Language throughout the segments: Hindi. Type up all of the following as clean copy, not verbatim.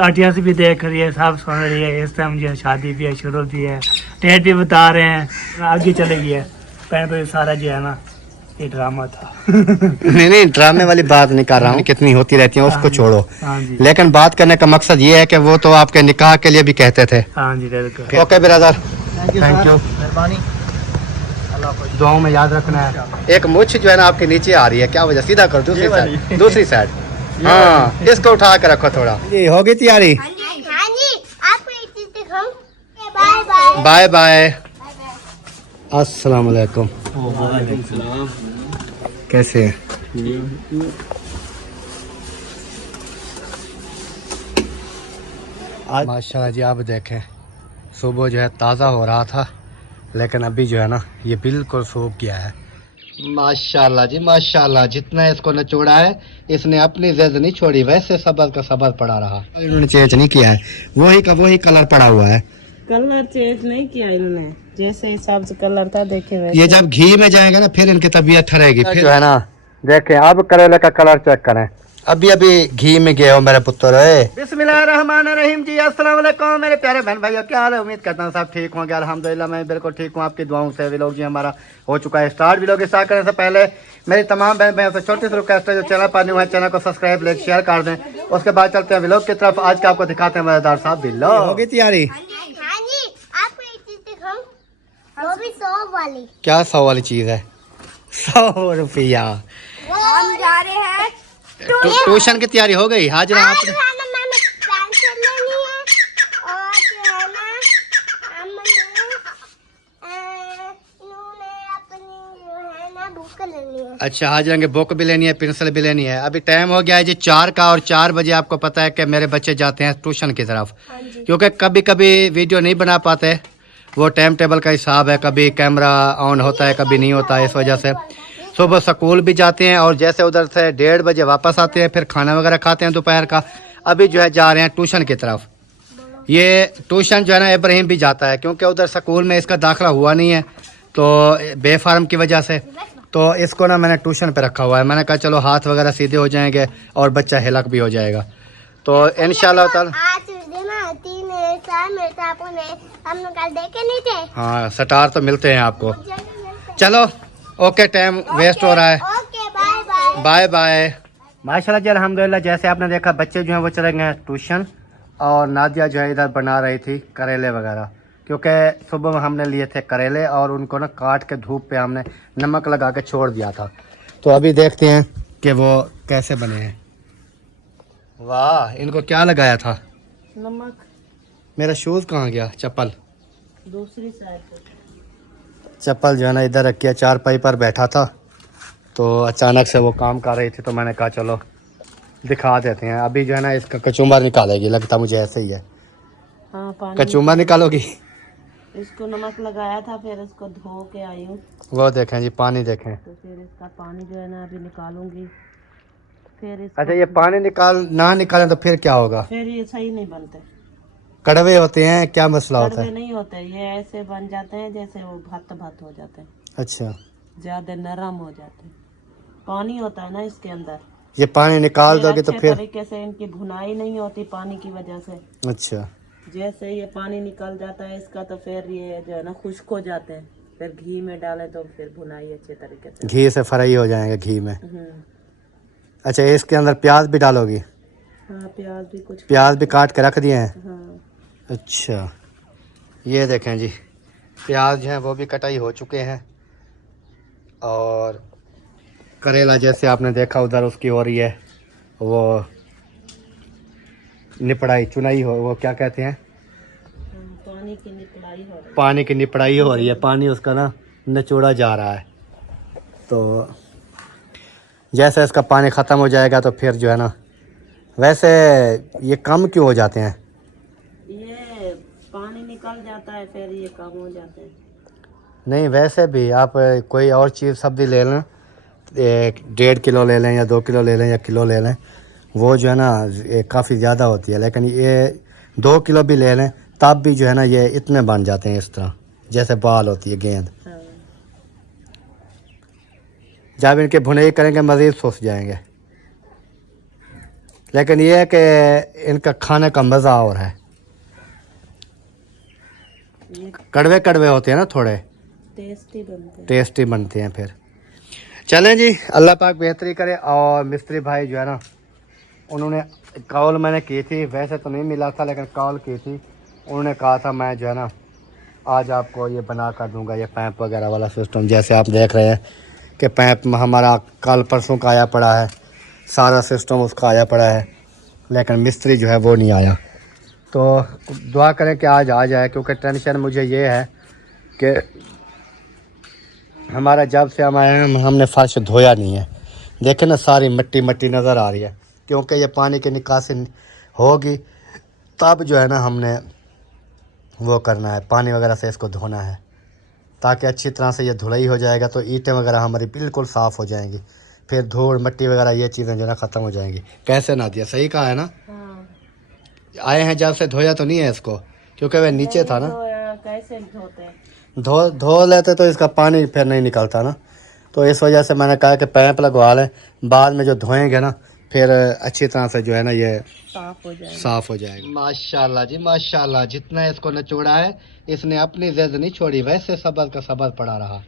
आटिया से भी देख रही है, सब सुन रही है। इस टाइम जो है शादी भी है, शुरू भी है, डेट भी बता रहे हैं, आगे चलेगी है। पहले तो ये सारा जो है ना ये ड्रामा था। नहीं ड्रामे वाली बात नहीं कर रहा हूँ, कितनी होती रहती है उसको छोड़ो। हाँ जी, लेकिन बात करने का मकसद ये है कि वो तो आपके निकाह के लिए भी कहते थे। हाँ जी, बिल्कुल। ओके ब्रदर, थैंक यू, मेहरबानी। दुआओं में याद रखना है। एक मुछ जो है ना आपके नीचे आ रही है, क्या वजह? सीधा करो दूसरी साइड, दूसरी साइड। हाँ, इसको उठा के रखो थोड़ा। जी हो गई तैयारी? हाँ जी, आपको एक चीज दिखाऊं? Bye bye. Bye bye. अस्सलाम वालेकुम। कैसे हैं? माशाल्लाह जी, आप देखें सुबह जो है ताज़ा हो रहा था, लेकिन अभी जो है ना ये बिल्कुल सूख गया है। माशाल्लाह जी माशाल्लाह, जितना इसको नचोड़ा है इसने अपनी जिद नहीं छोड़ी, वैसे सबर का सबर पड़ा रहा। इन्होंने चेंज नहीं किया है, वही का वही कलर पड़ा हुआ है। कलर चेंज नहीं किया इन्होंने, जैसे हिसाब से कलर था देखे वैसे। ये जब घी में जाएगा ना फिर इनकी तबीयत ठहरेगी। फिर जो है ना देखें, अब करेले का कलर चेक करें। अभी अभी घी में गए हो मेरे पुत्र। बिस्मिल्लाहिर्रहमानिर्रहीम जी, अस्सलाम वालेकुम मेरे प्यारे बहन भाइयों, क्या हाल है? उम्मीद करता हूँ सब ठीक होंगे। अल्हम्दुलिल्लाह मैं बिल्कुल ठीक हूँ, आपकी दुआओं से। व्लॉग जी हमारा हो चुका है स्टार्ट। व्लॉग स्टार्ट करने से पहले मेरी तमाम बहन भाइयों से छोटी सी रिक्वेस्ट है, जो चैनल पर न्यू है चैनल को सब्सक्राइब लाइक शेयर कर दें। उसके बाद चलते हैं व्लॉग की तरफ। आज का आपको दिखाते हैं मजेदार साहब व्लॉग। हो गई तैयारी? हाँ जी, आपको एक चीज दिखाऊं? वो भी 100 वाली। क्या 100 वाली चीज है? 100 रुपया। हम जा रहे हैं ट्यूशन की तैयारी हो गई? हाजिर आज आपने? है ना, मैंने पेंसिल लेनी है और जो है ना इन्होंने अपनी जो है ना बुक लेनी है। अच्छा, हाजिर बुक भी लेनी है, पेंसिल भी लेनी है। अभी टाइम हो गया है जी 4 का, और 4 बजे आपको पता है कि मेरे बच्चे जाते हैं ट्यूशन की तरफ, क्योंकि कभी कभी वीडियो नहीं बना पाते। वो टाइम टेबल का हिसाब है, कभी कैमरा ऑन होता है कभी नहीं होता है, इस वजह से सुबह स्कूल भी जाते हैं और जैसे उधर से 1:30 बजे वापस आते हैं, फिर खाना वगैरह खाते हैं दोपहर का। अभी जो है जा रहे हैं ट्यूशन की तरफ। ये ट्यूशन जो है ना इब्राहिम भी जाता है, क्योंकि उधर स्कूल में इसका दाखिला हुआ नहीं है तो बेफार्म की वजह से, तो इसको ना मैंने ट्यूशन पे रखा हुआ है। मैंने कहा चलो हाथ वगैरह सीधे हो जाएंगे और बच्चा हिलक भी हो जाएगा। तो इंशाल्लाह ताला आज ना 3 साल में तो हम लोग कल देखे नहीं थे। हाँ, स्टार तो मिलते हैं आपको। चलो ओके, टाइम वेस्ट हो रहा है। Okay, bye bye. Bye bye. माशाल्लाह जी अल्हम्दुलिल्लाह, जैसे आपने देखा बच्चे जो हैं वो चले गए ट्यूशन, और नादिया जो है इधर बना रही थी करेले वगैरह, क्योंकि सुबह में हमने लिए थे करेले और उनको ना काट के धूप पे हमने नमक लगा के छोड़ दिया था। तो अभी देखते हैं कि वो कैसे बने हैं। वाह, इनको क्या लगाया था? नमक। मेरा शूज़ कहाँ गया? चप्पल दूसरी साइड पे। चप्पल जो है ना इधर रख के चारपाई पर बैठा था, तो अचानक से वो काम कर रही थी, तो मैंने कहा चलो दिखा देते हैं। अभी जो है ना इसका कचूमर निकालेगी, लगता मुझे ऐसे ही है। हाँ, पानी कचूमर निकालोगी? इसको नमक लगाया था, फिर इसको धो के आई हूँ। वो देखें जी, पानी देखें। तो फिर इसका पानी जो है ना अभी निकालूंगी। फिर इसको अच्छा, ये पानी ना निकालें तो फिर क्या होगा? फिर ये सही नहीं बनते, कड़वे होते हैं, क्या मसला होता कड़वे है? नहीं होते, ये ऐसे बन जाते हैं जैसे वो भात हो जाते हैं, अच्छा, ज्यादा नरम हो जाते हैं। पानी होता है ना इसके अंदर, ये पानी निकाल दोगे तो अच्छे फिर? तरीके से इनकी भुनाई नहीं होती पानी की वजह से। अच्छा, जैसे ये पानी निकल जाता है इसका, तो फिर ये जो है ना खुश्क हो जाते हैं। फिर घी में डाले तो फिर भुनाई अच्छे तरीके से। घी से फ्राई हो जाएंगे घी में। अच्छा, इसके अंदर प्याज भी डालोगी? हाँ, प्याज भी कुछ, प्याज भी काट के रख दिए हैं? हाँ। अच्छा, ये देखें जी, प्याज जो हैं वो भी कटाई हो चुके हैं, और करेला जैसे आपने देखा उधर उसकी हो रही है वो निपड़ाई, चुनाई हो, वो क्या कहते हैं, पानी की निकलाई हो रही है। पानी की निपड़ाई हो रही है। पानी उसका ना निचोड़ा जा रहा है, तो जैसे इसका पानी ख़त्म हो जाएगा तो फिर जो है ना, वैसे ये कम क्यों हो जाते हैं? ये पानी निकल जाता है फिर ये कम हो जाते हैं। नहीं, वैसे भी आप कोई और चीज़ सब्ज़ी ले लें, 1.5 किलो ले लें या 2 किलो ले लें या किलो ले लें, वो जो है ना काफ़ी ज़्यादा होती है। लेकिन ये 2 किलो भी ले लें तब भी जो है ना ये इतने बन जाते हैं, इस तरह जैसे बाल होती है गेंद। हाँ। जब इनके भुनाई करेंगे मज़ीद सूख जाएंगे। लेकिन ये है कि इनका खाने का मज़ा और है। ये कड़वे कड़वे होते हैं ना, थोड़े टेस्टी बनते हैं। टेस्टी बनते हैं। फिर चलें जी, अल्लाह पाक बेहतरी करे। और मिस्त्री भाई जो है ना, उन्होंने कॉल मैंने की थी, वैसे तो नहीं मिला था लेकिन कॉल की थी। उन्होंने कहा था मैं जो है ना आज आपको ये बना कर दूंगा, ये पैप वगैरह वाला सिस्टम। जैसे आप देख रहे हैं कि पैप हमारा कल परसों का आया पड़ा है, सारा सिस्टम उसका आया पड़ा है, लेकिन मिस्त्री जो है वो नहीं आया। तो दुआ करें कि आज आ जाए, क्योंकि टेंशन मुझे ये है कि हमारा जब से हम आए हैं हमने फर्श धोया नहीं है। देखें ना, सारी मिट्टी मिट्टी नज़र आ रही है, क्योंकि ये पानी की निकासी होगी तब जो है ना हमने वो करना है, पानी वगैरह से इसको धोना है, ताकि अच्छी तरह से ये धुलाई हो जाएगा तो ईंटें वगैरह हमारी बिल्कुल साफ़ हो जाएंगी। फिर धूल मिट्टी वगैरह ये चीज़ें जो है ना ख़त्म हो जाएंगी। कैसे ना दिया, सही कहा है ना? हाँ। आए हैं जब से धोया तो नहीं है इसको, क्योंकि वह नीचे था ना। कैसे धोते हैं? धो लेते तो इसका पानी फिर नहीं निकलता ना। तो इस वजह से मैंने कहा कि पैप लगवा लें, बाद में जो धोएंगे ना फिर अच्छी तरह से जो है ना ये साफ़ हो जाएगा। माशाल्लाह जी माशाल्लाह, जितना इसको निचोड़ा है इसने अपनी जिद नहीं छोड़ी, वैसे सबर का सबर पड़ा रहा।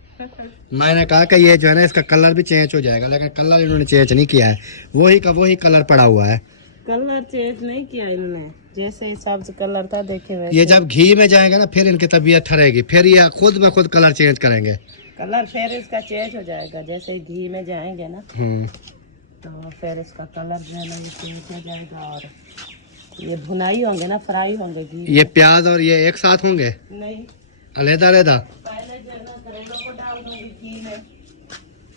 मैंने कहा कि ये जो है ना इसका कलर भी चेंज हो जाएगा, लेकिन कलर इन्होंने चेंज नहीं किया है, वही का वही कलर पड़ा हुआ है। कलर चेंज नहीं किया इन्होंने, जैसे हिसाब से कलर था देखे वैसे। ये जब घी में जाएंगे ना फिर इनकी तबीयत ठहरेगी, फिर ये खुद ब खुद कलर चेंज करेंगे। कलर फिर इसका चेंज हो जाएगा, जैसे घी में जाएंगे ना तो फिर इसका कलर जो है ना ये चेंज हो जाएगा। और ये भुनाई होंगे ना, फ्राई होंगे घी। ये प्याज और ये एक साथ होंगे? नहीं, अलग अलग। पहले जो है ना करेलों को डाल दूंगी घी में,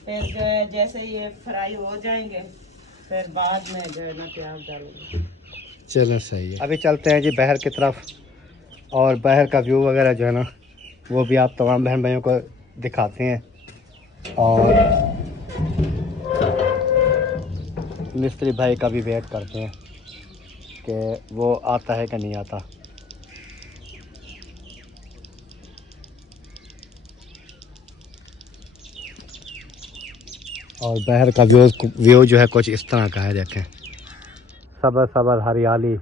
फिर जो है जैसे ये फ्राई हो जाएंगे फिर बाद में जो है ना प्याज डालूंगी। चलो सही है। अभी चलते हैं जी बहर की तरफ, और बहर का व्यू वगैरह जो है ना वो भी आप तमाम बहन भाइयों को दिखाते हैं। और मिस्त्री भाई का भी वेट करते हैं कि वो आता है कि नहीं आता। और बहर का व्यू जो है कुछ इस तरह का है, देखें, सबर सबर हरियाली,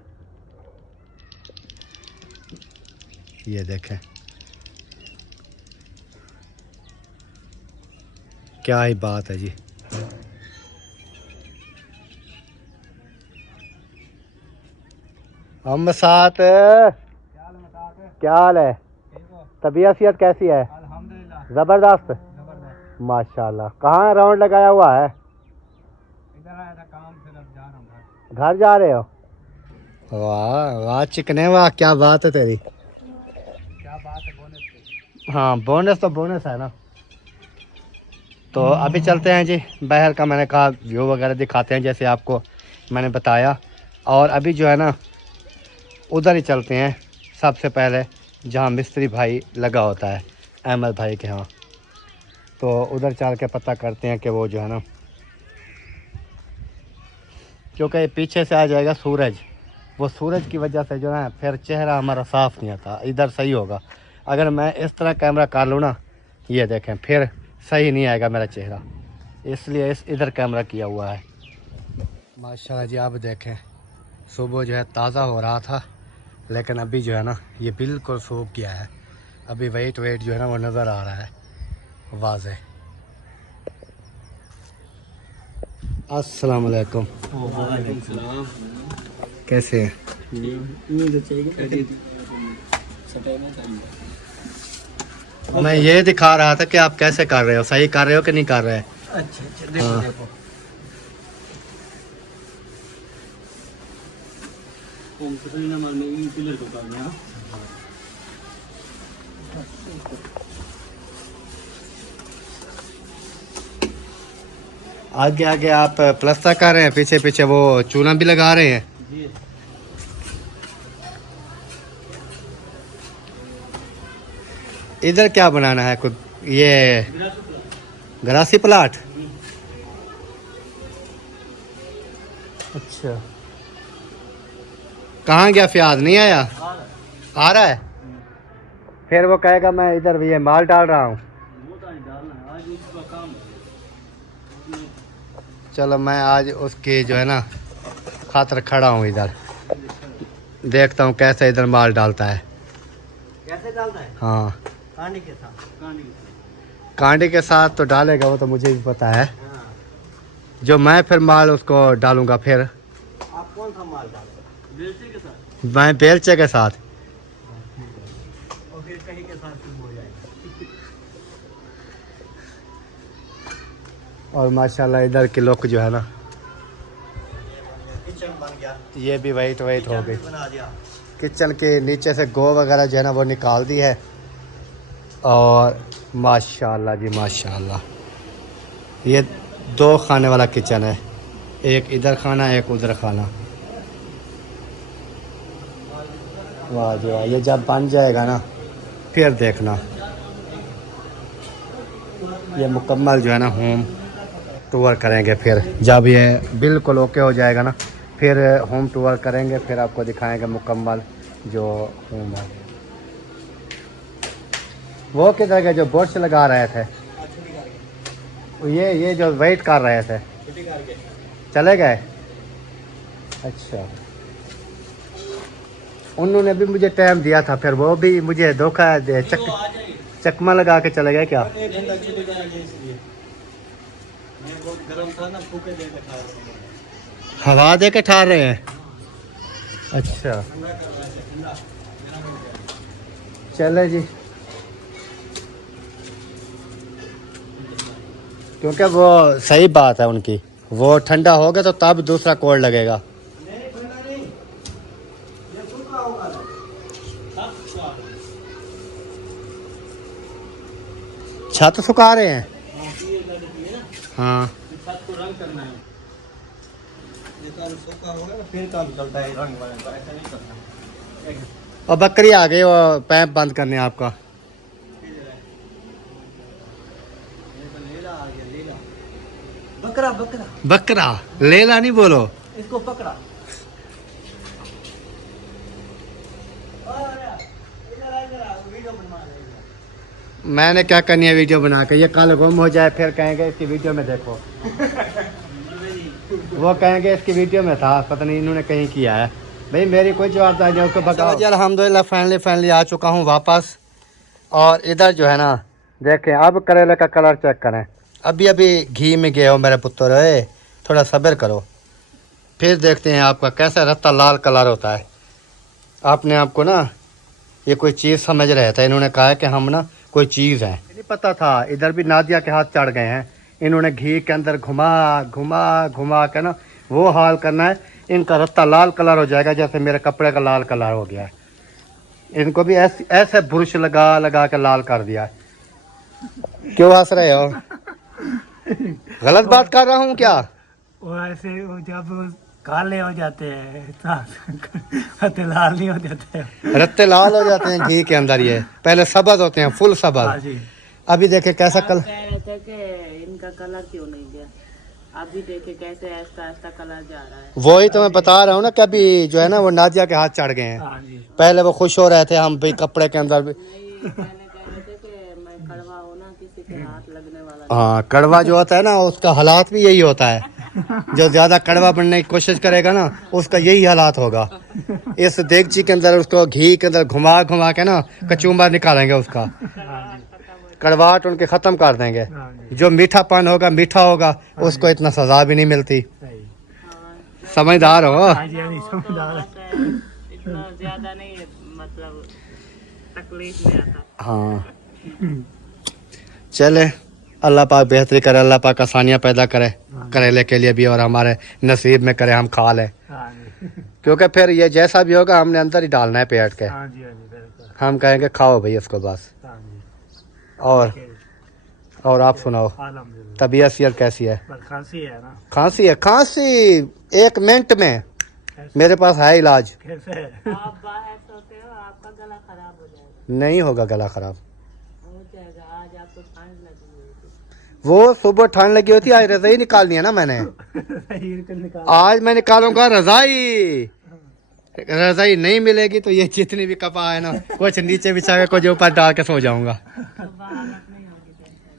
ये देखें क्या ही बात है जी। हम साथ क्या हाल है? तबीयत सेहत कैसी है? जबरदस्त माशाल्लाह। कहाँ राउंड लगाया हुआ है? इधर आया था काम से, अब जा रहा हूँ घर जा रहे हो? वाह वाह चिकने, वाह क्या बात है तेरी, क्या बात है। बोनस, हाँ बोनस तो बोनस है ना। तो अभी चलते हैं जी बहर का, मैंने कहा व्यू वगैरह दिखाते हैं जैसे आपको मैंने बताया। और अभी जो है ना उधर ही चलते हैं सबसे पहले जहाँ मिस्त्री भाई लगा होता है, अहमद भाई के यहाँ। तो उधर चल के पता करते हैं कि वो जो है ना, क्योंकि पीछे से आ जाएगा सूरज, वो सूरज की वजह से जो है फिर चेहरा हमारा साफ़ नहीं आता। इधर सही होगा, अगर मैं इस तरह कैमरा कर लूँ ना, ये देखें फिर सही नहीं आएगा मेरा चेहरा, इसलिए इधर कैमरा किया हुआ है। माशाल्लाह जी, आप देखें सुबह जो है ताज़ा हो रहा था, लेकिन अभी जो है ना ये बिल्कुल सूख गया है। अभी वेट जो है ना वो नज़र आ रहा है वाज़े। अस्सलाम वालेकुम। कैसे हैं? मैं ये दिखा रहा था कि आप कैसे कर रहे हो, सही कर रहे हो कि नहीं कर रहे? अच्छा देखो देखो। आगे आगे आप प्लस्तर कर रहे हैं, पीछे पीछे वो चूना भी लगा रहे हैं। इधर क्या बनाना है? कुछ ये ग्रासी प्लाट। अच्छा, कहाँ गया फ्याज? नहीं आया? आ रहा है। फिर वो कहेगा मैं इधर भी ये माल डाल रहा हूँ। चलो मैं आज उसकी जो है ना खातर खड़ा हूँ इधर, देखता हूँ कैसे इधर माल डालता है। कैसे डालता है? हाँ, कांडी के साथ। कांटे के साथ तो डालेगा, वो तो मुझे भी पता है। हाँ। जो मैं फिर माल उसको डालूंगा फिर आप कौन सा माल डालते हैं? बेलचे के साथ। मैं बेलचे के साथ। और फिर कहीं के साथ शुरू हो जाएगा। और माशाल्लाह इधर के लोग जो है ना, किचन बन गया। ये भी वाइट हो गई। बना दिया। किचन के नीचे से गो वगैरह जो है ना वो निकाल दी है। और माशाल्लाह जी माशाल्लाह, ये 2 खाने वाला किचन है, एक इधर खाना एक उधर खाना। वाह जी वाह, ये जब बन जाएगा ना फिर देखना, ये मुकम्मल जो है ना होम टूर करेंगे। फिर जब ये बिल्कुल ओके हो जाएगा ना फिर होम टूर करेंगे, फिर आपको दिखाएंगे मुकम्मल जो होम है। वो किधर गए जो बुर्श लगा रहे थे? ये जो वेट कर रहे थे चले गए? अच्छा, उन्होंने भी मुझे टाइम दिया था, फिर वो भी मुझे धोखा दे चकमा लगा के चले गए क्या? एक घंटा छुट्टी करेंगे इसलिए। मैं बहुत गर्म था ना, फूके दे के खा रहा हूँ। हवा दे के ठहर रहे हैं। अच्छा चले जी, क्योंकि वो सही बात है उनकी, वो ठंडा हो गया तो तब दूसरा कोल्ड लगेगा। नहीं ठंडा नहीं, ये सूखा होगा ना। छत सुखा रहे हैं। हाँ, छत को रंग करना है। ये काम सूखा होगा ना फिर काम चलता है रंग वाले का, ऐसा नहीं करना। और बकरी आ गई, वो पैप बंद करने आपका। लीला आ गया, लीला। बकरा बकरा, बकरा लेला नहीं बोलो। इसको पकड़ा। मैंने क्या करनी है वीडियो बना के, ये कल गुम हो जाए फिर कहेंगे इसकी वीडियो में देखो। वो कहेंगे इसकी वीडियो में था, पता नहीं इन्होंने कहीं किया है। भाई मेरी कोई जवाबदारी नहीं, उसको बताओ जी। अल्हम्दुलिल्लाह फाइनली आ चुका हूँ वापस। और इधर जो है ना देखें, अब करेले का कलर चेक करें। अभी घी में गए हो मेरे पुत्र, थोड़ा सब्र करो, फिर देखते हैं आपका कैसा रत्ता लाल कलर होता है। आपने आपको ना ये कोई चीज़ समझ रहे थे, इन्होंने कहा है कि हम ना कोई चीज़ है, नहीं पता था। इधर भी नादिया के हाथ चढ़ गए हैं, इन्होंने घी के अंदर घुमा घुमा घुमा के ना वो हाल करना है, इनका रत्ता लाल कलर हो जाएगा जैसे मेरे कपड़े का लाल कलर हो गया है। इनको भी ऐसे बुरुश लगा लगा के लाल कर दिया है। क्यों हंस रहे हो? गलत बात कर रहा हूँ क्या? वो ऐसे वो जब काले हो जाते हैं रत्ते लाल नहीं हो जाते। रत्ते लाल हो जाते हैं घी के अंदर, ये पहले सब्ज होते हैं, फुल हाँ सब्ज। जी, अभी देखे कैसा आप कलर, कह रहे थे कि इनका कलर क्यों नहीं गया, अभी देखे कैसे ऐसा ऐसा कलर जा रहा है। वही तो मैं बता रहा हूँ ना कि अभी जो है ना वो नादिया के हाथ चढ़ गए हैं। हाँ जी। पहले वो खुश हो रहे थे हम भी कपड़े के अंदर भी। नहीं, पहले कह रहे थे कि मैं कड़वा हूँ ना, किसी के हाथ लगने वाला हाँ, कड़वा जो होता है ना उसका हालात भी यही होता है। जो ज्यादा कड़वा बनने की कोशिश करेगा ना उसका यही हालात होगा। इस देगची के अंदर उसको घी के अंदर घुमा घुमा के ना कचूम्बर निकालेंगे, उसका कड़वाहट उनके खत्म कर देंगे। हाँ जी, जो मीठापन होगा मीठा होगा, उसको इतना सजा भी नहीं मिलती। सही। समझदार हो। हाँ जी, हाँ जी, समझदार है। इतना ज्यादा नहीं, मतलब तकलीफ में आता। हाँ चले, अल्लाह पाक बेहतरी करे, अल्लाह पाक आसानियाँ पैदा करे करेले के लिए भी, और हमारे नसीब में करे हम खा लें। हाँ जी, क्योंकि फिर ये जैसा भी होगा हमने अंदर ही डालना है पेट के। हाँ जी, हाँ जी, बिल्कुल। हम कहेंगे खाओ भाई इसको बस। हाँ जी, और आप सुनाओ, अल्हम्दुलिल्लाह। तबीयत सीयत कैसी है? बस खांसी है ना। खांसी है? खांसी 1 मिनट में मेरे पास है इलाज। कैसे है? आप बाहर सोते हो, आपका गला खराब हो जाएगा। नहीं होगा गला खराब। हो जाएगा, आज आपको ठंड लगी हुई थी। वो सुबह ठंड लगी होती, आज रजाई निकालनी है ना मैंने। सही निकाल। आज मैं निकालूंगा रजाई। रजाई नहीं मिलेगी तो ये जितनी भी कपा है ना कुछ नीचे बिछा के कुछ ऊपर डाल के सो जाऊंगा।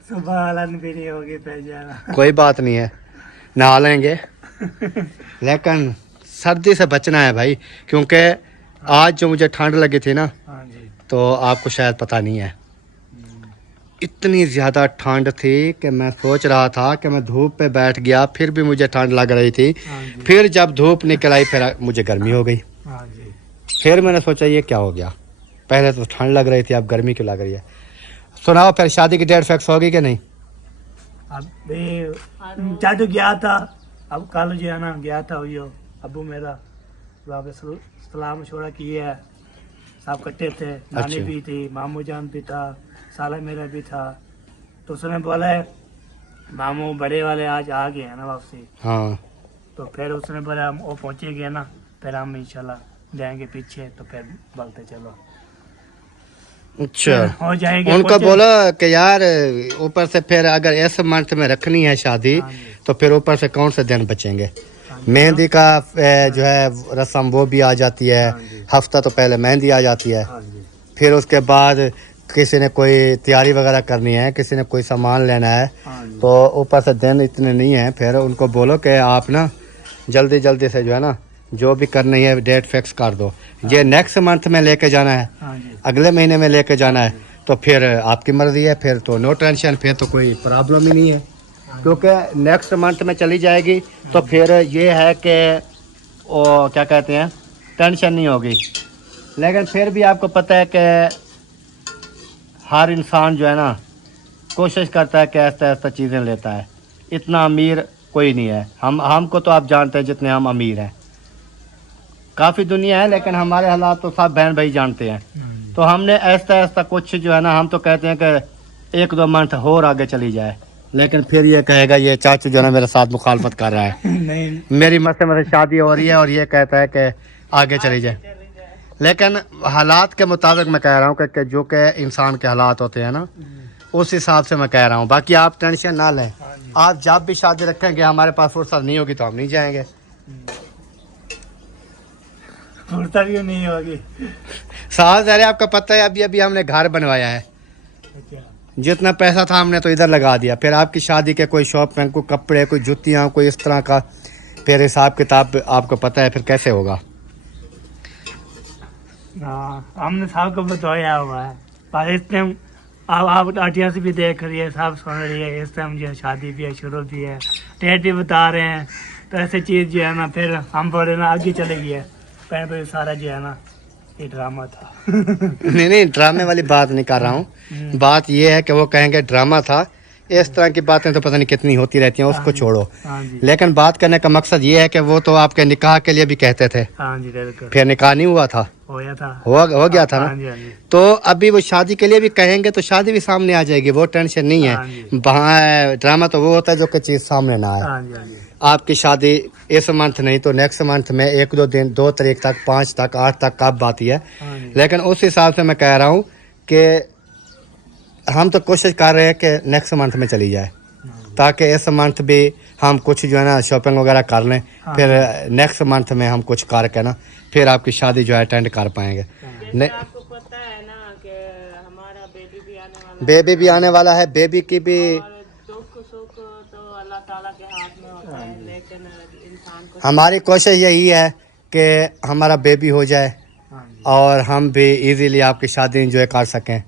सुबह हालत भी नहीं होगी पहचाना। कोई बात नहीं है, नहा लेंगे, लेकिन सर्दी से बचना है भाई, क्योंकि आज जो मुझे ठंड लगी थी ना, हाँ जी। तो आपको शायद पता नहीं है, इतनी ज़्यादा ठंड थी कि मैं सोच रहा था कि मैं धूप पे बैठ गया, फिर भी मुझे ठंड लग रही थी। हाँ जी। फिर जब धूप निकल आई फिर मुझे गर्मी हो गई। हाँ जी। फिर मैंने सोचा ये क्या हो गया, पहले तो ठंड लग रही थी, अब गर्मी क्यों लग रही है। सुनाओ फिर शादी की डेट फिक्स होगी कि नहीं? अब जादू गया था, अब कल जो है ना गया था वो अबू मेरा वहाँ पे सलाम मशवरा किया है, सब कट्टे थे, नानी अच्छा। भी थी, मामू जान भी था, साला मेरा भी था। तो उसने बोला है मामू बड़े वाले आज आ गए हैं ना वापसी, हाँ तो फिर उसने बोला हम वो पहुँचे गए ना, फिर हम इंशाल्लाह जाएंगे पीछे, तो फिर बोलते चलो अच्छा। हो जाएंगे। उनको पहुंचे- बोला कि यार ऊपर से फिर अगर इस मंथ में रखनी है शादी, हाँ जी। तो फिर ऊपर से कौन से दिन बचेंगे। हाँ जी। मेहंदी का जो है रस्म वो भी आ जाती है, हाँ जी। हफ्ता तो पहले मेहंदी आ जाती है, हाँ जी। फिर उसके बाद किसी ने कोई तैयारी वगैरह करनी है, किसी ने कोई सामान लेना है, हाँ जी। तो ऊपर से दिन इतने नहीं है। फिर उनको बोलो कि आप ना जल्दी जल्दी से जो है ना जो भी करनी है डेट फिक्स कर दो। ये नेक्स्ट मंथ में लेके जाना है, हाँ जी। अगले महीने में लेके जाना है, तो फिर आपकी मर्जी है, फिर तो नो टेंशन, फिर तो कोई प्रॉब्लम ही नहीं है, क्योंकि नेक्स्ट मंथ में चली जाएगी तो फिर ये है कि वो क्या कहते हैं टेंशन नहीं होगी। लेकिन फिर भी आपको पता है कि हर इंसान जो है ना कोशिश करता है कि ऐसा ऐसा चीज़ें लेता है, इतना अमीर कोई नहीं है। हमको तो आप जानते हैं जितने हम अमीर हैं, काफ़ी दुनिया है, लेकिन हमारे हालात तो सब बहन भाई जानते हैं। तो हमने ऐसा ऐसा कुछ जो है ना, हम तो कहते हैं कि 1-2 मंथ और आगे चली जाए, लेकिन फिर ये कहेगा ये चाचू जो है ना मेरे साथ मुखालफत कर रहा है, नहीं मेरी मसे शादी हो रही है और ये कहता है कि आगे चली जाए। लेकिन हालात के मुताबिक मैं कह रहा हूँ कि जो कि इंसान के हालात होते हैं ना, उस हिसाब से मैं कह रहा हूँ। बाकी आप टेंशन ना लें, आप जब भी शादी रखेंगे हमारे पास फुर्सत नहीं होगी तो हम नहीं जाएंगे। फुर्सत भी नहीं होगी। साहब अरे आपका पता है अभी अभी हमने घर बनवाया है, अच्छा। जितना पैसा था हमने तो इधर लगा दिया, फिर आपकी शादी के कोई शॉपिंग, कोई कपड़े, कोई जुतियाँ, कोई इस तरह का, फिर हिसाब किताब आपको पता है फिर कैसे होगा। हाँ हमने साहब को बताया हुआ है, पर इस टाइम आप आटिया से भी देख रही है, साहब सुन रही है, इस टाइम जो है शादी भी है, शुरू भी है, डेट भी बता रहे हैं, तो ऐसी चीज़ जो है ना फिर हम बोले ना आगे चले गए, पहले सारा जो है ना ये ड्रामा था। नहीं ड्रामे वाली बात नहीं कर रहा हूँ, बात ये है कि वो कहेंगे ड्रामा था। इस तरह की बातें तो पता नहीं कितनी होती रहती हैं, उसको छोड़ो। हाँ जी। लेकिन बात करने का मकसद ये है कि वो तो आपके निकाह के लिए भी कहते थे, हाँ जी बिल्कुल फिर निकाह नहीं हुआ था, हो गया था। हो गया था हाँ ना। जी। हाँ जी। तो अभी वो शादी के लिए भी कहेंगे तो शादी भी सामने आ जाएगी, वो टेंशन नहीं हाँ जी। है। वहाँ ड्रामा तो वो होता है जो कि चीज़ सामने ना आए। हाँ जी। हाँ जी। आपकी शादी इस मंथ नहीं तो नेक्स्ट मंथ में 1-2 दिन, 2 तारीख तक, 5 तक, 8 तक कब बात है। हाँ जी। लेकिन उस हिसाब से मैं कह रहा हूँ कि हम तो कोशिश कर रहे हैं कि नेक्स्ट मंथ में चली जाए, ताकि इस मंथ भी हम कुछ जो है ना शॉपिंग वगैरह कर लें, हाँ। फिर नेक्स्ट मंथ में हम कुछ करके ना फिर आपकी शादी जो है अटेंड कर पाएंगे। नहीं आपको पता है ना कि हमारा बेबी भी आने वाला बेबी भी आने वाला है, बेबी की भी है, और दुख सुख तो अल्लाह ताला के हाथ में होता है, लेकिन इंसान को हमारी कोशिश यही है कि हमारा बेबी हो जाए हाँ जी। और हम भी इजीली आपकी शादी एंजॉय कर सकें।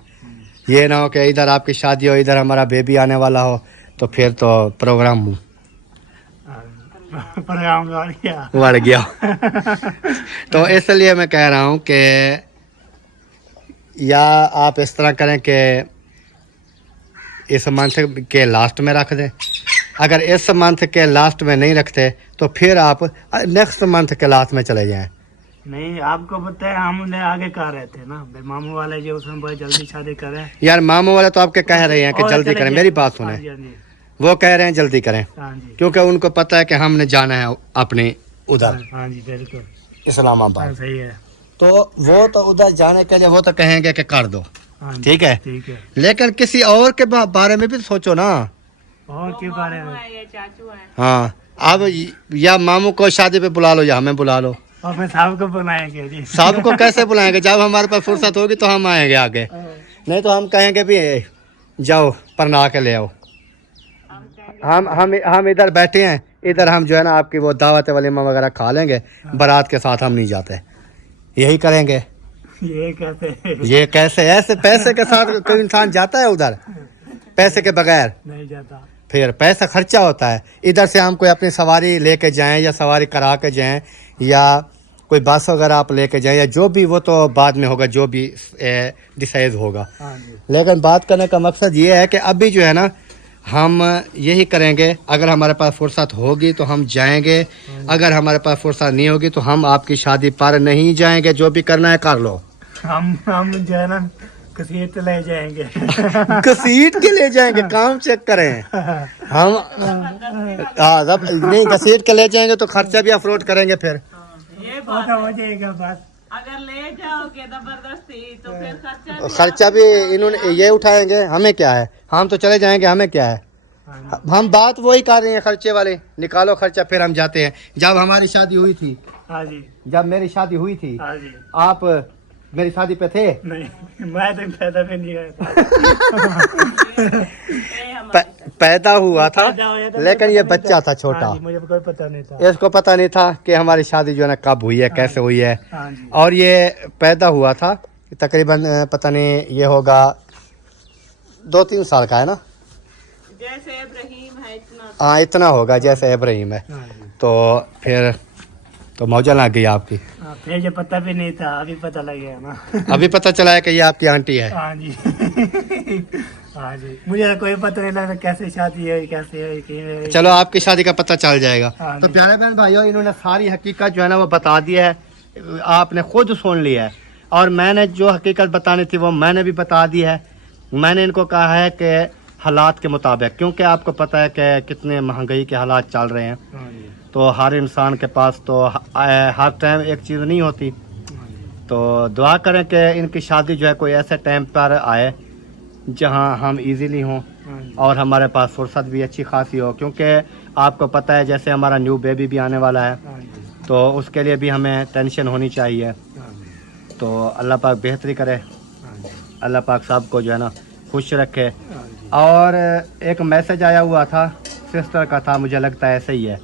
ये ना हो कि इधर आपकी शादी हो, इधर हमारा बेबी आने वाला हो, तो फिर तो प्रोग्राम प्रोग्राम बढ़ गया। बढ़ गया। तो इसलिए मैं कह रहा हूँ कि या आप इस तरह करें कि इस मंथ के लास्ट में रख दें, अगर इस मंथ के लास्ट में नहीं रखते तो फिर आप नेक्स्ट मंथ के लास्ट में चले जाएं। नहीं आपको पता है हमने आगे कह रहे थे ना, भाई मामू वाले जो उसमें बहुत जल्दी शादी करें। यार मामू वाले तो आपके कह रहे हैं कि और जल्दी चले करें, जाए। मेरी बात हाँ सुने, जी। हाँ जी। वो कह रहे हैं जल्दी करें, हाँ जी। क्योंकि उनको पता है कि हमने जाना है अपने उधर हाँ जी बिल्कुल। इस्लामाबाद। हाँ सही है। तो वो तो उधर जाने के लिए वो तो कहेंगे कि कर दो, हाँ जी, ठीक है, ठीक है। लेकिन किसी और के बारे में भी सोचो ना। और के बारे में ये चाचू है, हाँ अब या मामू को शादी पे बुला लो या हमें बुला लो, और फिर साहब को बुलाएंगे जी। सबको कैसे बुलाएंगे, जब हमारे पास फुर्सत होगी तो हम आएंगे आगे, नहीं तो हम कहेंगे भी जाओ पढ़ना के ले आओ। हम इधर बैठे हैं, इधर हम जो है ना आपकी वो दावत वलीमा वगैरह खा लेंगे, बारात के साथ हम नहीं जाते, यही करेंगे। ये कहते ये कैसे ऐसे पैसे के साथ कोई इंसान जाता है उधर, पैसे के बगैर? नहीं जाता। फिर पैसा खर्चा होता है। इधर से हम कोई अपनी सवारी लेके जाएं या सवारी करा के जाएं या कोई बस वगैरह आप लेके जाएं या जो भी, वो तो बाद में होगा, जो भी डिसाइड होगा। हाँ जी। लेकिन बात करने का मकसद ये है कि अभी जो है ना हम यही करेंगे, अगर हमारे पास फुर्सत होगी तो हम जाएंगे, अगर हमारे पास फुर्सत नहीं होगी तो हम आपकी शादी पर नहीं जाएंगे। जो भी करना है कर लो। हम जो है ना कसीट ले जाएंगे। घसीट के ले जाएंगे, काम चेक करें हम। हाँ जब नहीं घसीट के ले जाएंगे तो खर्चा भी अफोर्ड करेंगे। फिर ये वो बात तो है। हो जाएगा बस। अगर ले जाओगे जबरदस्ती तो फिर खर्चा भी इन्होंने ये उठाएंगे, हमें क्या है, हम तो चले जाएंगे, हमें क्या है। हम बात वही कर रहे हैं, खर्चे वाले। निकालो खर्चा, फिर हम जाते हैं। जब हमारी शादी हुई थी, हाँ जी। जब मेरी शादी हुई थी, हाँ जी। आप मेरी शादी पे थे? नहीं, मैं तो पैदा भी नहीं हुआ पैदा हुआ था, लेकिन ये बच्चा था छोटा। हाँ जी, मुझे कोई पता नहीं था। इसको पता नहीं था कि हमारी शादी जो है ना कब हुई है, कैसे हुई है। हाँ जी। और ये पैदा हुआ था तकरीबन पता नहीं, ये होगा 2-3 साल का है ना। जैसे इब्राहिम है इतना। हाँ इतना होगा जैसे इब्राहिम है। हाँ जी। तो फिर तो मौजा लग गई आपकी। हाँ, फिर जो पता भी नहीं था, अभी पता लग गया ना। अभी पता चला है कि ये आपकी आंटी है। हाँ जी। हाँ जी, मुझे कोई पता नहीं लगा कैसे शादी है, कैसे है। चलो आपकी शादी का पता चल जाएगा। हाँ तो जी। प्यारे बहन भाइयों, इन्होंने सारी हकीकत जो है ना वो बता दी है, आपने खुद सुन लिया है। और मैंने जो हकीकत बतानी थी वो मैंने भी बता दी है। मैंने इनको कहा है कि हालात के मुताबिक, क्योंकि आपको पता है कि कितने महंगाई के हालात चल रहे हैं, हाँ जी। तो हर इंसान के पास तो हर टाइम एक चीज़ नहीं होती। हाँ जी। तो दुआ करें कि इनकी शादी जो है कोई ऐसे टाइम पर आए जहां हम इजीली हों हाँ जी। और हमारे पास फुर्सत भी अच्छी खासी हो, क्योंकि आपको पता है जैसे हमारा न्यू बेबी भी आने वाला है, हाँ जी। तो उसके लिए भी हमें टेंशन होनी चाहिए। हाँ जी। तो अल्लाह पाक बेहतरी करे, हाँ जी। अल्लाह पाक सबको जो है ना खुश रखे। हाँ जी। और एक मैसेज आया हुआ था, सिस्टर का था, मुझे लगता है ऐसे ही है।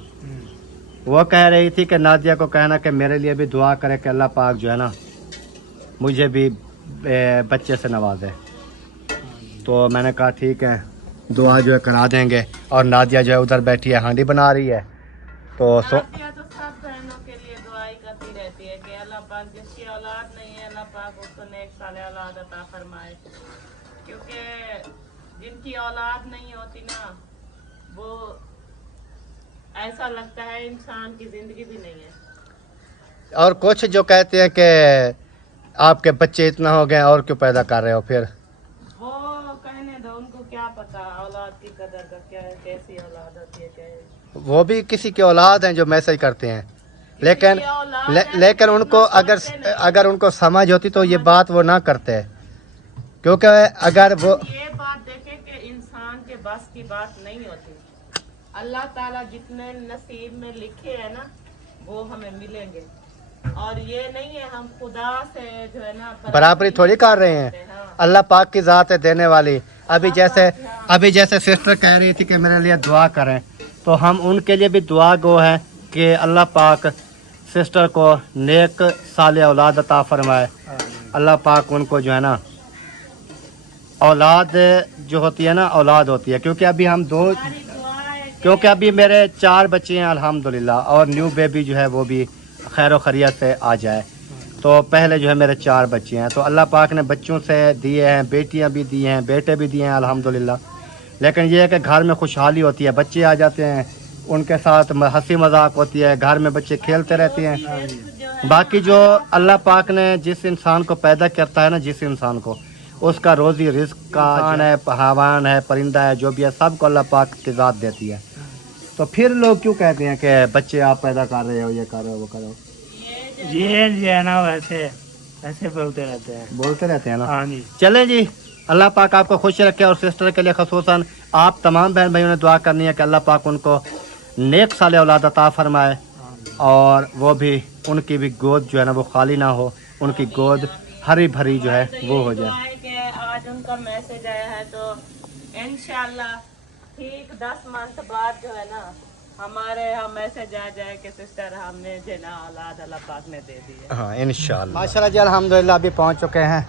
वो कह रही थी कि नादिया को कहना कि मेरे लिए भी दुआ करे कि अल्लाह पाक जो है ना मुझे भी बच्चे से नवाजे। तो मैंने कहा ठीक है, दुआ जो है करा देंगे। और नादिया जो है उधर बैठी है, हांडी बना रही है। तो नादिया तो सब बहनों के लिए दुआई करती रहती है कि अल्लाह पाक जिसकी औलाद नहीं है, अल्लाह पाक उसको नेक साले औलाद अता फरमाए। क्योंकि जिनकी औलाद नहीं होती ना, वो ऐसा लगता है इंसान की जिंदगी भी नहीं है। और कुछ जो कहते हैं कि आपके बच्चे इतना हो गए और क्यों पैदा कर रहे हो, फिर वो कहने दो, उनको क्या पता औलाद की कदर का, क्या है, कैसी औलाद होती है, क्या है। वो भी किसी की औलाद हैं जो मैसेज करते हैं, लेकिन किसी की औलाद है, लेकिन उनको इतना अगर सोचते नहीं। अगर उनको समझ होती तो ये बात वो ना करते, क्योंकि अगर वो ये बात देखे कि इंसान के बस की बात नहीं होती। अल्लाह ताला जितने नसीब में लिखे है ना, वो हमें मिलेंगे। और ये नहीं है हम खुदा से जो है ना बराबरी थोड़ी कर रहे हैं। हाँ। अल्लाह पाक की ज़ात है देने वाली। अभी जैसे सिस्टर कह रही थी कि मेरे लिए दुआ करें, तो हम उनके लिए भी दुआ गो है कि अल्लाह पाक सिस्टर को नेक साले औलाद अता फरमाए। अल्लाह पाक उनको जो है ना औलाद जो होती है ना, औलाद होती है। क्योंकि अभी हम दो, हमारी दुआ है कि क्योंकि अभी मेरे 4 बच्चे हैं अल्हम्दुलिल्लाह, और न्यू बेबी जो है वो भी खैर खैरियत से आ जाए। तो पहले जो है मेरे 4 बच्चे हैं, तो अल्लाह पाक ने बच्चों से दिए हैं, बेटियां भी दी हैं, बेटे भी दिए हैं अल्हम्दुलिल्लाह। लेकिन ये है कि घर में खुशहाली होती है, बच्चे आ जाते हैं, उनके साथ हंसी मजाक होती है, घर में बच्चे खेलते रहते हैं। जो है बाकी जो अल्लाह पाक ने जिस इंसान को पैदा करता है ना, जिस इंसान को, उसका रोज़ी रिस्क का इंसान है, हैवान है, परिंदा है, जो भी है, सबको अल्लाह पाक की ज़ात देती है। तो फिर लोग क्यों कहते हैं कि बच्चे आप पैदा कर रहे हो, ये कर रहे हो, वो कर रहे हो, ये जो है ना वैसे ऐसे बोलते रहते हैं। बोलते रहते हैं ना। हाँ जी। चलें जी, अल्लाह पाक आपको खुश रखे। और सिस्टर के लिए खसूसन आप तमाम बहन भाइयों ने दुआ करनी है कि अल्लाह पाक उनको नेक साले औलाद अता फरमाए, और वो भी उनकी भी गोद जो है ना वो खाली ना हो, उनकी गोद हरी भरी जो है वो हो जाए। दुआ है कि आज उनका मैसेज आया है, तो इंशाल्लाह ठीक 10 मंथ बाद जो है ना हमारे हम ऐसे जाए कि सिस्टर हमें जना औलाद अल्लाह पाक ने दे दी है। हाँ इंशाल्लाह। माशाल्लाह जी अल्हम्दुलिल्लाह अभी पहुंच चुके हैं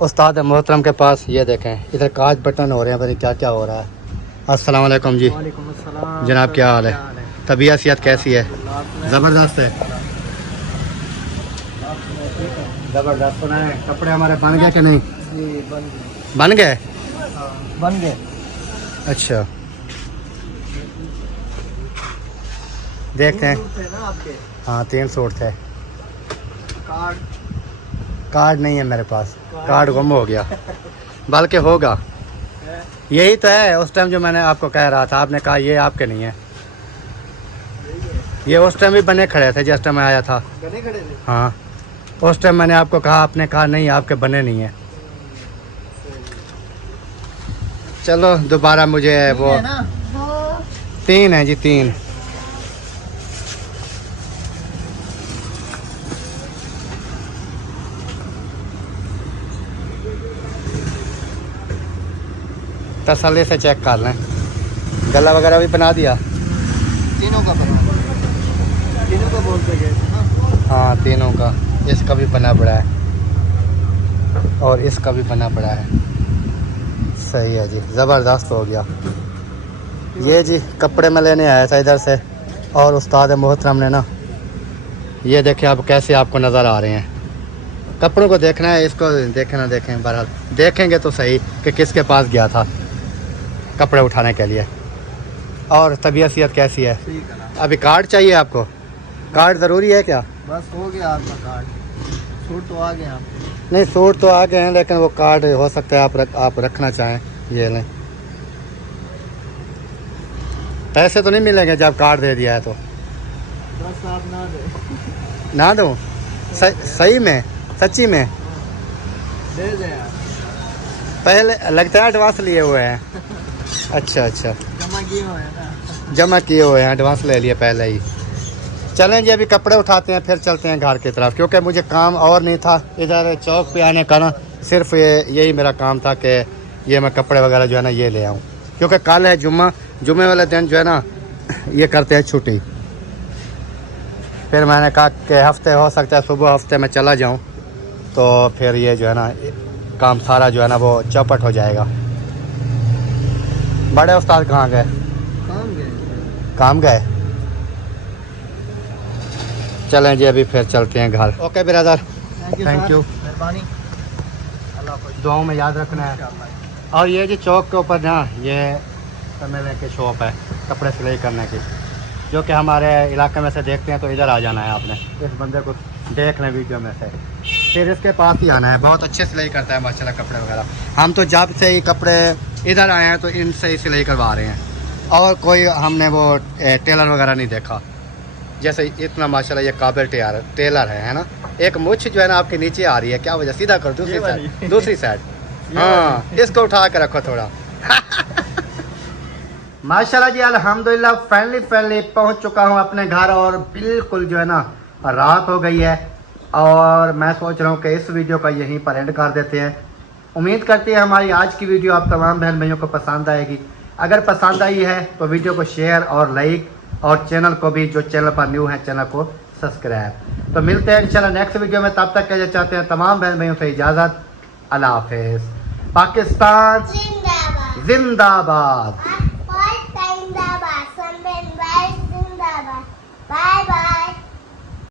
उस्ताद मोहतरम के पास। ये देखें इधर कांच बटन हो रहे हैं, पता क्या क्या हो रहा है। अस्सलाम वालेकुम जी। वालेकुम अस्सलाम। जनाब क्या हाल है? तबीयत सेहत कैसी है? ज़बरदस्त है, ज़बरदस्त। सुना है कपड़े हमारे बन गए कि नहीं? जी बन गए? बन गए। अच्छा देखते हैं। थे ना आपके हाँ 3 सूट थे। कार्ड कार्ड नहीं है मेरे पास, कार्ड गुम हो गया, बल्कि होगा। यही तो है उस टाइम जो मैंने आपको कह रहा था, आपने कहा ये आपके नहीं है। ये उस टाइम भी बने खड़े थे जिस टाइम मैं आया था। बने खड़े थे। हाँ उस टाइम मैंने आपको कहा, आपने कहा नहीं आपके बने नहीं है। चलो दोबारा मुझे वो है ना 3 है जी, 3। तसल्ली से चेक कर लें। गला वगैरह भी बना दिया? तीनों का बना, तीनों का बोलते गए थे ना। हाँ तीनों का। इसका भी बना पड़ा है और इसका भी बना पड़ा है। सही है जी, ज़बरदस्त हो गया। ये जी कपड़े में लेने आया था इधर से, और उस्ताद मोहतरम ने ना ये देखें आप कैसे आपको नज़र आ रहे हैं। कपड़ों को देखना है, इसको देखना देखें, बहरहाल देखेंगे तो सही कि किसके पास गया था कपड़े उठाने के लिए। और तबीयत सेहत कैसी है? ठीक है ना। अभी कार्ड चाहिए आपको? कार्ड ज़रूरी है क्या? बस हो गया आपका कार्ड। सूट तो आ गए आपके। नहीं सूट तो आ गए हैं, लेकिन वो कार्ड हो सकता है आप रखना चाहें। ये लें। पैसे तो नहीं मिलेंगे जब कार्ड दे दिया है तो? बस आप ना दे। ना दूँ? सही में, सच्ची में? दे दे यार। पहले लगता है एडवांस लिए हुए हैं। अच्छा अच्छा, जमा किए हुए हैं ना। जमा किए हुए हैं, एडवांस ले लिया पहले ही। चलें जी अभी कपड़े उठाते हैं, फिर चलते हैं घर की तरफ, क्योंकि मुझे काम और नहीं था इधर चौक पे आने का ना। सिर्फ यही मेरा काम था कि ये मैं कपड़े वगैरह जो है ना ये ले आऊँ, क्योंकि कल है जुम्मा। जुम्मे वाले दिन जो है ना ये करते हैं छुट्टी। फिर मैंने कहा कि हफ्ते हो सकता है सुबह हफ्ते में चला जाऊँ, तो फिर ये जो है ना काम सारा जो है ना वो चौपट हो जाएगा। बड़े उस्ताद कहाँ गए? काम गए। काम गए? चलें जी अभी फिर चलते हैं घर। Okay brother, thank you. मेहरबानी। अल्लाह हाफ़िज़। दुआओं में याद रखना है। और ये जी चौक के ऊपर ना ये तमिल की शॉप है कपड़े सिलाई करने की, जो कि हमारे इलाके में से देखते हैं तो इधर आ जाना है आपने। इस बंदे को देख लें वीडियो में से, फिर इसके पास ही आना है। बहुत अच्छे सिलाई करता है माशाल्लाह कपड़े वगैरह। हम तो जब से ही कपड़े इधर आए हैं तो इनसे ही सिलाई करवा रहे हैं, और कोई हमने वो टेलर वगैरह नहीं देखा। जैसे इतना माशाल्लाह ये काबिल टेलर है ना। एक मुछ जो है ना आपके नीचे आ रही है, क्या वजह? सीधा कर दूसरी साइड, दूसरी साइड। हाँ इसको उठा के रखो थोड़ा। माशाल्लाह जी अल्हम्दुलिल्लाह फाइनली पहुंच चुका हूं अपने घर, और बिल्कुल जो है ना रात हो गई है। और मैं सोच रहा हूं कि इस वीडियो का यहीं पर एंड कर देते हैं। उम्मीद करते हैं हमारी आज की वीडियो आप तमाम बहन भाइयों को पसंद आएगी। अगर पसंद आई है तो वीडियो को शेयर और लाइक, और चैनल को भी, जो चैनल पर न्यू है चैनल को सब्सक्राइब। तो मिलते हैं इंशाल्लाह नेक्स्ट वीडियो में। तब तक के लिए चाहते हैं तमाम बहन भाइयों से इजाज़त। अल्लाह हाफिज़। पाकिस्तान जिंदाबाद। जिंदाबाद।